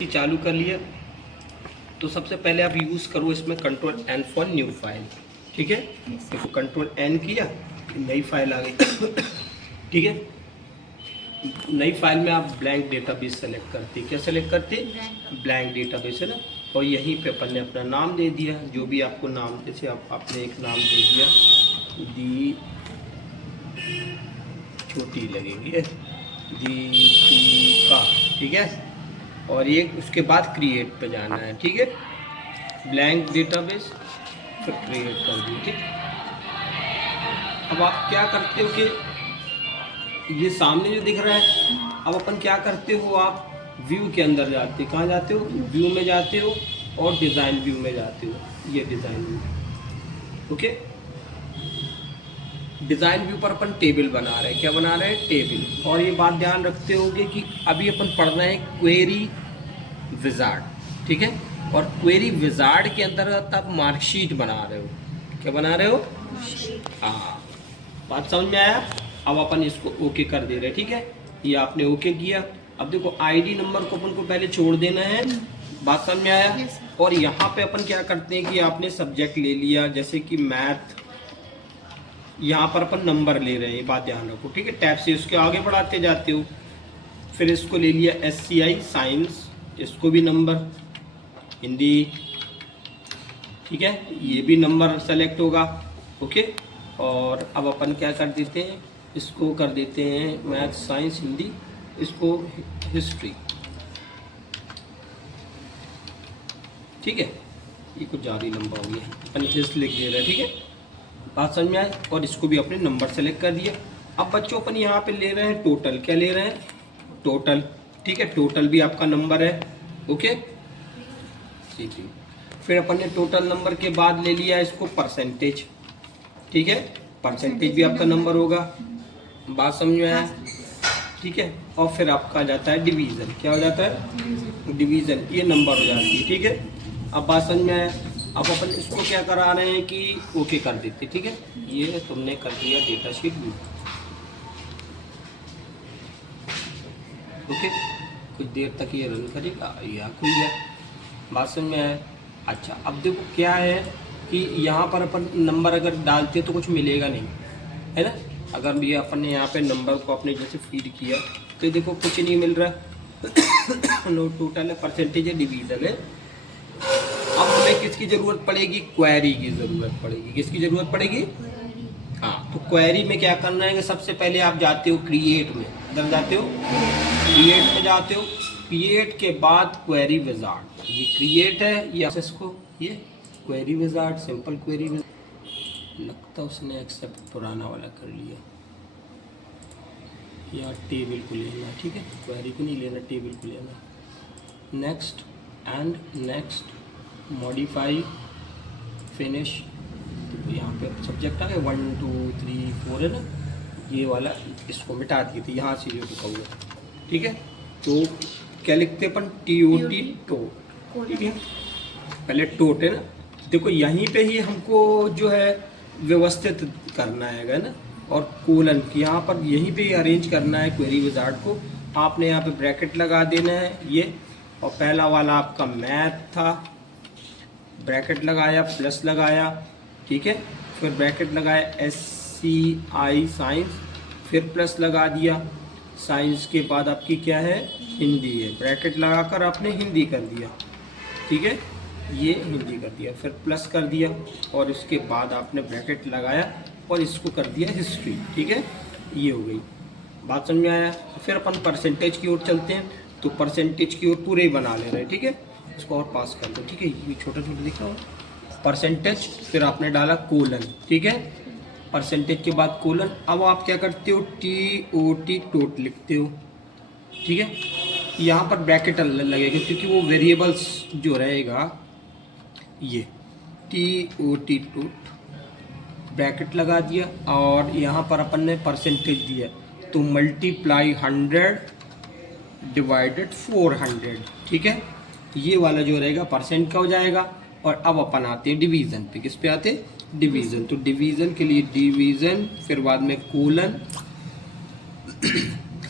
चालू कर लिया तो सबसे पहले आप यूज़ करो इसमें control N for new file. ठीक है, देखो कंट्रोल एन किया, नई फाइल आ गई। ठीक है, नई फाइल में आप ब्लैंक डेटाबेस सेलेक्ट करते, क्या सेलेक्ट करते? ब्लैंक डेटाबेस है ना। और यहीं पे अपन ने अपना नाम दे दिया, जो भी आपको नाम, जैसे आपने एक नाम दे दिया दी, छोटी लगेगी दीपिका। ठीक है, और ये उसके बाद क्रिएट पे जाना है। ठीक है, ब्लैंक डेटाबेस फिर क्रिएट कर दी। ठीक, अब आप क्या करते हो कि ये सामने जो दिख रहा है, अब अपन क्या करते हो, आप व्यू के अंदर जाते हो। कहाँ जाते हो? व्यू में जाते हो और डिज़ाइन व्यू में जाते हो। ये design view, okay. Design view पर अपन टेबल बना रहे हैं। क्या बना रहे हैं? टेबल। और ये बात ध्यान रखते होगे कि अभी अपन पढ़ रहे हैं क्वेरी विजार्ड। ठीक है, और क्वेरी विजार्ड के अंतर्गत आप मार्कशीट बना रहे हो। क्या बना रहे हो? हाँ, बात समझ में आया? अब अपन इसको ओके कर दे रहे हैं। ठीक है, ये आपने ओके किया। अब देखो आईडी नंबर को अपन को पहले छोड़ देना है। बात समझ में आया? और यहाँ पे अपन क्या करते हैं कि आपने सब्जेक्ट ले लिया, जैसे कि मैथ, यहाँ पर अपन नंबर ले रहे हैं, बात ध्यान रखो। ठीक है, टैब से उसके आगे बढ़ाते जाते हो। फिर इसको ले लिया SCI साइंस, इसको भी नंबर, हिंदी। ठीक है, ये भी नंबर सेलेक्ट होगा। ओके, और अब अपन क्या कर देते हैं, इसको कर देते हैं मैथ साइंस हिंदी, इसको हिस्ट्री। ठीक है, ये कुछ ज़्यादा लंबा हो गया, अपन हिस्ट लिख दे रहे हैं। ठीक है, बात समझ में आए? और इसको भी अपने नंबर सेलेक्ट कर दिया। अब बच्चों अपन यहाँ पे ले रहे हैं टोटल। क्या ले रहे हैं? टोटल। ठीक है, टोटल भी आपका नंबर है। ओके, ठीक है। फिर अपन ने टोटल नंबर के बाद ले लिया इसको परसेंटेज। ठीक है, परसेंटेज भी आपका नंबर होगा। बात समझ में आया? ठीक है, और फिर आपका जाता है डिवीज़न। क्या हो जाता है? डिवीज़न, ये नंबर हो जाती है। ठीक है, अब बात समझ में आया? अब अपन इसको क्या करा रहे हैं कि ओके कर देते। ठीक है, ये तुमने कर दिया डेटा शीट व्यू। ओके, कुछ देर तक ये रन करेगा, या खुल गया। बात समझ में आया? अच्छा, अब देखो क्या है कि यहाँ पर अपन नंबर अगर डालते तो कुछ मिलेगा नहीं, है ना। अगर ये अपन ने यहाँ पे नंबर को अपने जैसे फीड किया तो देखो कुछ नहीं मिल रहा। नो टोटल है, परसेंटेज है, डिवीज़न है। अब हमें किसकी ज़रूरत पड़ेगी? क्वेरी की ज़रूरत पड़ेगी। किसकी ज़रूरत पड़ेगी? हाँ, तो क्वेरी में क्या करना है कि सबसे पहले आप जाते हो क्रिएट में। इधर जाते हो, क्रिएट में जाते हो। क्रिएट के बाद क्वेरी विजार्ड, ये क्रिएट है, ये इसको ये query wizard, simple query wizard. लगता है उसने एक्सेप्ट पुराना वाला कर लिया, या टेबल को लेना। ठीक है, क्वेरी को नहीं लेना, टेबल को लेना। Next and next, modify, finish. तो यहाँ पे सब्जेक्ट आ गया 1 2 3 4 है ना, ये वाला इसको मिटा दिए थे, यहाँ से ये रुका हुआ। ठीक है, तो क्या लिखते हैं अपन? TOT, टोट। ठीक है, पहले टोट है ना। देखो यहीं पे ही हमको जो है व्यवस्थित करना है ना, और कोलन यहाँ पर यहीं पे ही अरेंज करना है क्वेरी विजार्ड को। आपने यहाँ पे ब्रैकेट लगा देना है ये, और पहला वाला आपका मैथ था, ब्रैकेट लगाया, प्लस लगाया। ठीक है, फिर ब्रैकेट लगाया SCI साइंस, फिर प्लस लगा दिया। साइंस के बाद आपकी क्या है? हिंदी है, ब्रैकेट लगाकर आपने हिंदी कर दिया। ठीक है, ये हिंदी कर दिया, फिर प्लस कर दिया, और इसके बाद आपने ब्रैकेट लगाया और इसको कर दिया हिस्ट्री। ठीक है, ये हो गई। बात समझ में आया? फिर अपन परसेंटेज की ओर चलते हैं, तो परसेंटेज की ओर पूरे ही बना ले रहे हैं। ठीक है, इसको और पास कर दो। ठीक है, ये छोटा छोटा दिख रहा हो परसेंटेज, फिर आपने डाला कोलन। ठीक है, परसेंटेज के बाद कोलन। अब आप क्या करते हो? TOT, टोट लिखते हो। ठीक है, यहाँ पर ब्रैकेट लगेगा क्योंकि वो वेरिएबल्स जो रहेगा, ये TOT टोट, ब्रैकेट लगा दिया, और यहाँ पर अपन ने परसेंटेज दिया, तो मल्टीप्लाई 100 डिवाइडेड 400। ठीक है, ये वाला जो रहेगा परसेंट का हो जाएगा। और अब अपन आते हैं डिवीज़न पे। किस पे आते हैं? डिवीज़न। तो डिवीज़न के लिए डिवीज़न, फिर बाद में कोलन,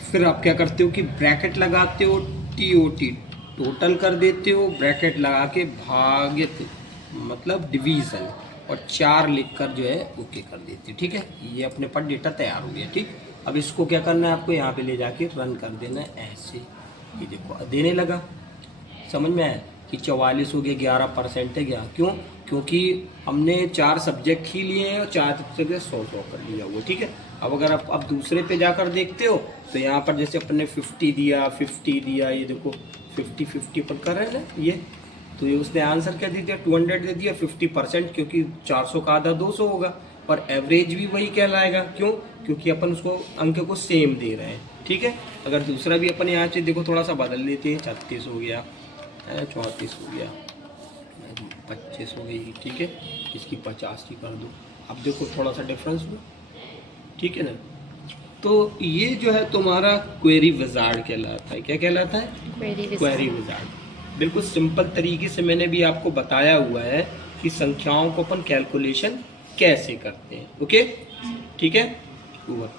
फिर आप क्या करते हो कि ब्रैकेट लगाते हो, TOT टोटल कर देते हो, ब्रैकेट लगा के भागित मतलब डिवीज़न, और 4 लिख कर जो है ओके कर देते हो। ठीक है, ये अपने पास डेटा तैयार हो गया। ठीक, अब इसको क्या करना है, आपको यहाँ पे ले जाके रन कर देना है ऐसे। ये देखो देने लगा, समझ में आया कि 44 हो गया, 11% है गया। क्यों? क्योंकि हमने 4 सब्जेक्ट ही लिए हैं और 4 सब्जेक्ट 100 कर लिया हुआ। ठीक है, अब अगर आप अब दूसरे पे जाकर देखते हो तो यहाँ पर जैसे अपन ने 50 दिया, 50 दिया, ये देखो 50 अपन कर रहे हैं ना ये, तो ये उसने आंसर क्या दे दिया, 200 दे दिया। 50% क्योंकि 400 का आधा 200 होगा, और एवरेज भी वही कहलाएगा। क्यों? क्योंकि अपन उसको अंक को सेम दे रहे हैं। ठीक है, अगर दूसरा भी अपन यहाँ से देखो थोड़ा सा बदल लेते हैं, 36 हो गया, 34 हो गया, 25 हो गई। ठीक है, इसकी 50 की कर दो, अब देखो थोड़ा सा डिफरेंस हुआ। ठीक है ना, तो ये जो है तुम्हारा क्वेरी विजार्ड कहलाता है। क्या कहलाता है? Query wizard. बिल्कुल सिंपल तरीके से मैंने भी आपको बताया हुआ है कि संख्याओं को अपन कैलकुलेशन कैसे करते हैं। ओके, ठीक है, ओवर।